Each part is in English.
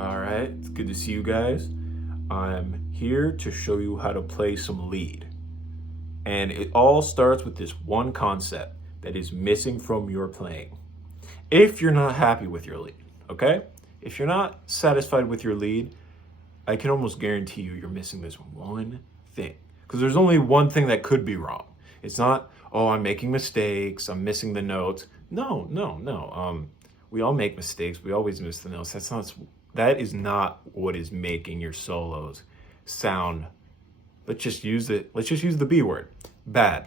All right, it's good to see you guys. I'm here to show you how to play some lead. And it all starts with this one concept that is missing from your playing. If you're not happy with your lead, okay? If you're not satisfied with your lead, I can almost guarantee you're missing this one thing. Because there's only one thing that could be wrong. It's not, oh, I'm making mistakes, I'm missing the notes. No, no, no. We all make mistakes. We always miss the notes. That is not what is making your solos sound. Let's just use the B word. Bad.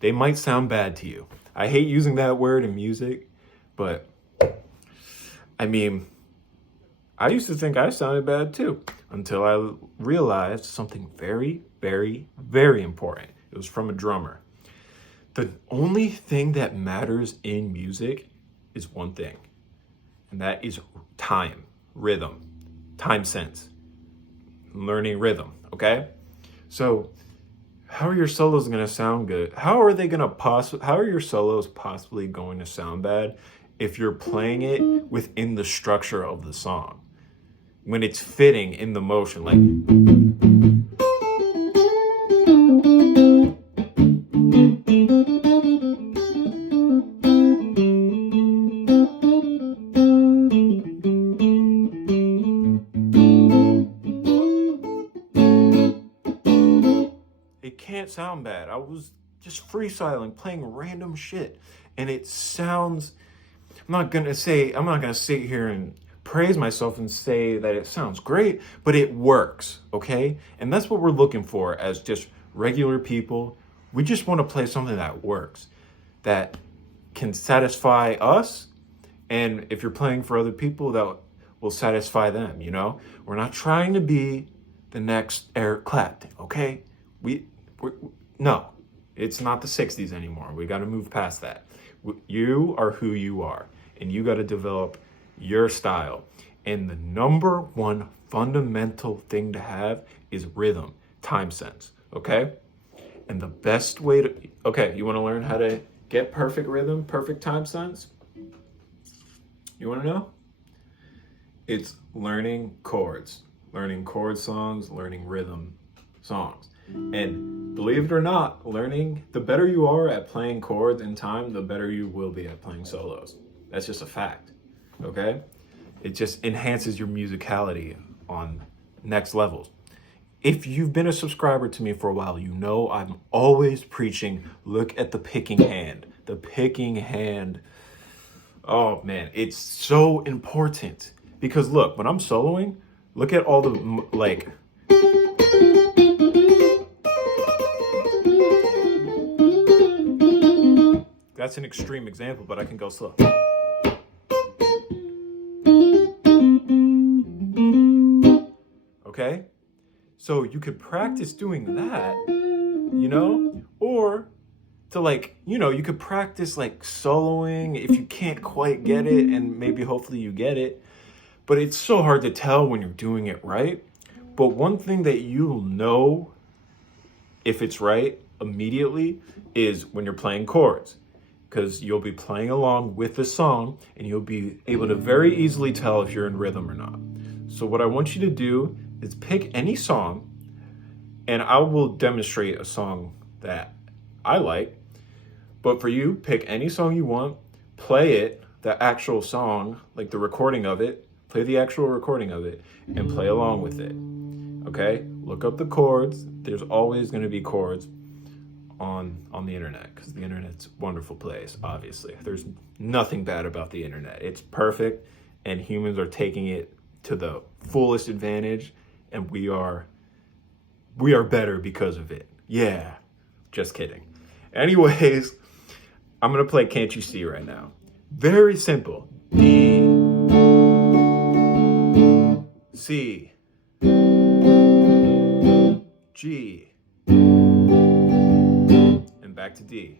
They might sound bad to you. I hate using that word in music, but I mean, I used to think I sounded bad too until I realized something very, very, very important. It was from a drummer. The only thing that matters in music is one thing, and that is time, rhythm, time sense, learning rhythm, okay? So, how are your solos going to sound good? How are your solos possibly going to sound bad if you're playing it within the structure of the song? When it's fitting in the motion, like it can't sound bad. I was just freestyling, playing random shit, and it sounds. I'm not gonna sit here and praise myself and say that it sounds great, but it works, okay? And that's what we're looking for as just regular people. We just want to play something that works, that can satisfy us, and if you're playing for other people, that will satisfy them, you know? We're not trying to be the next Eric Clapton, okay? We no, it's not the 60s anymore. We got to move past that. You are who you are, and you got to develop your style. And the number one fundamental thing to have is rhythm, time sense, okay? And the best way to, okay, you want to learn how to get perfect rhythm, perfect time sense? You want to know? It's learning chord songs, learning rhythm songs. And believe it or not, the better you are at playing chords in time, the better you will be at playing solos. That's just a fact, okay? It just enhances your musicality on next levels. If you've been a subscriber to me for a while, you know I'm always preaching, look at the picking hand. The picking hand, oh man, it's so important. Because look, when I'm soloing, look at all the, like, that's an extreme example, but I can go slow. Okay? So you could practice doing that, you know? Or to you could practice like soloing if you can't quite get it, and maybe hopefully you get it. But it's so hard to tell when you're doing it right. But one thing that you'll know if it's right immediately is when you're playing chords, because you'll be playing along with the song and you'll be able to very easily tell if you're in rhythm or not. So what I want you to do is pick any song, and I will demonstrate a song that I like. But for you, pick any song you want, play it, the actual song, like the recording of it, play the actual recording of it, and play along with it. Okay? Look up the chords. There's always going to be chords on the internet, because the internet's a wonderful place, obviously. There's nothing bad about the internet. It's perfect, and humans are taking it to the fullest advantage, and we are better because of it. Yeah, just kidding. Anyways, I'm going to play Can't You See right now. Very simple. D, C, G, and back to D.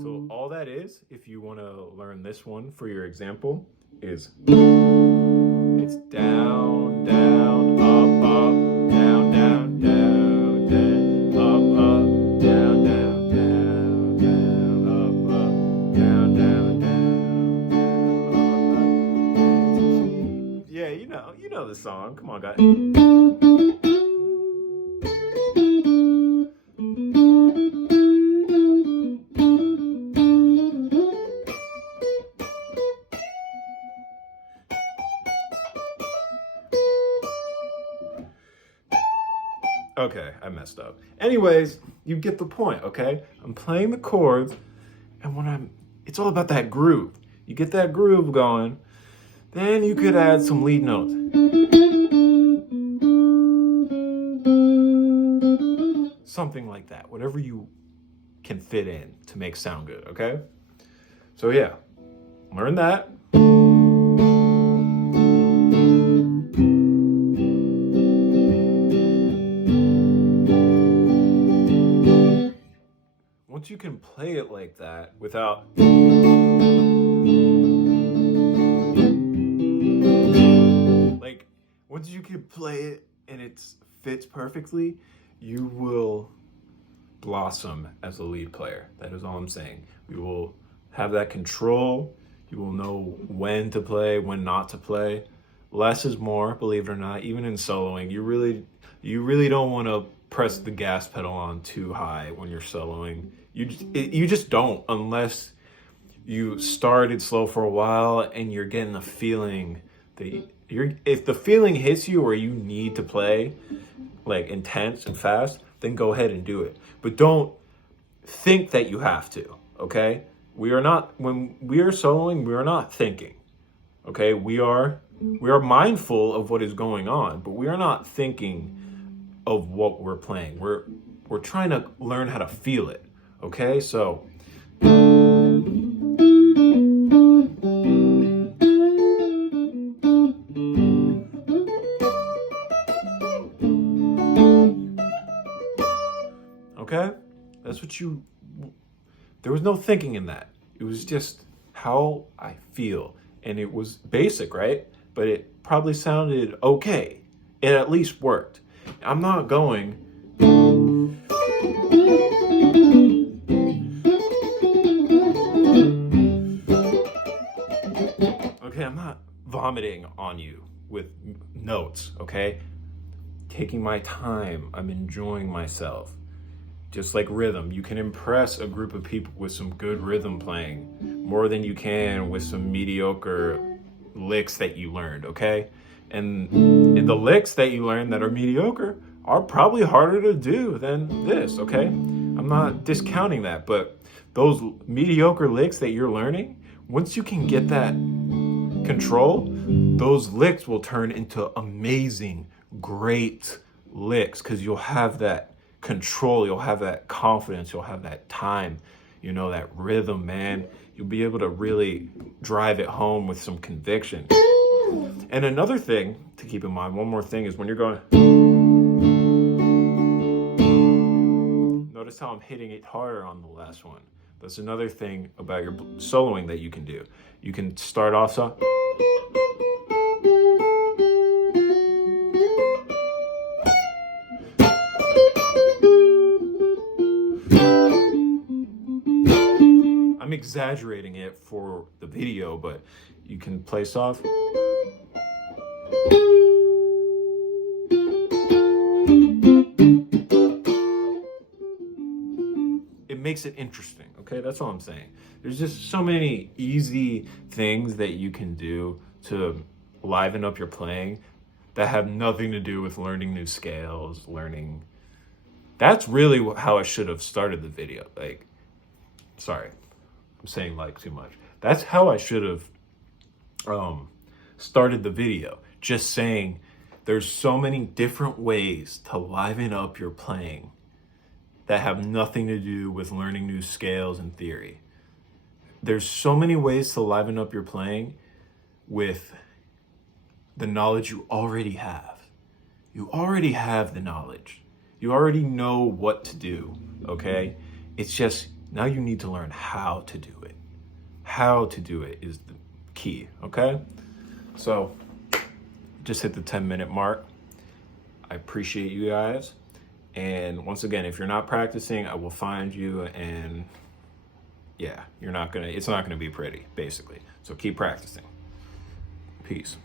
So all that is, if you want to learn this one for your example, is Yeah, you know the song. Come on, guys. Okay, I messed up. Anyways, you get the point, okay? I'm playing the chords, and it's all about that groove. You get that groove going, then you could add some lead notes. Something like that, whatever you can fit in to make sound good, okay? So yeah, learn that. Once you can play it like that without once you can play it and it fits perfectly, you will blossom as a lead player. That is all I'm saying. You will have that control. You will know when to play, when not to play. Less is more, believe it or not. Even in soloing, you really don't want to press the gas pedal on too high when you're soloing. You just don't, unless you started slow for a while and you're getting the feeling that if the feeling hits you or you need to play like intense and fast, then go ahead and do it. But don't think that you have to, okay? When we are soloing, we are not thinking, okay? We are mindful of what is going on, but we are not thinking of what we're playing. We're trying to learn how to feel it, okay? So okay? That's what there was no thinking in that. It was just how I feel. And it was basic, right? But it probably sounded okay. It at least worked. I'm not going, okay, I'm not vomiting on you with notes, okay? Taking my time, I'm enjoying myself. Just like rhythm, you can impress a group of people with some good rhythm playing more than you can with some mediocre licks that you learned, okay? And the licks that you learned that are mediocre are probably harder to do than this, okay? I'm not discounting that, but those mediocre licks that you're learning, once you can get that control, those licks will turn into amazing, great licks because you'll have that control, you'll have that confidence, you'll have that time, that rhythm, man. You'll be able to really drive it home with some conviction. And another thing to keep in mind, one more thing, is when you're going, notice how I'm hitting it harder on the last one. That's another thing about your soloing that you can do. You can start off so. I'm exaggerating it for the video, but you can play soft. It makes it interesting, okay? That's all I'm saying. There's just so many easy things that you can do to liven up your playing that have nothing to do with learning new scales, That's really how I should have started the video. Sorry, I'm saying too much. That's how I should have started the video. Just saying there's so many different ways to liven up your playing that have nothing to do with learning new scales and theory. There's so many ways to liven up your playing with the knowledge you already have. You already have the knowledge. You already know what to do, okay? It's just now you need to learn how to do it. How to do it is the key, okay? So, just hit the 10-minute mark. I appreciate you guys. And once again, if you're not practicing, I will find you, and yeah, it's not gonna be pretty, basically. So keep practicing. Peace.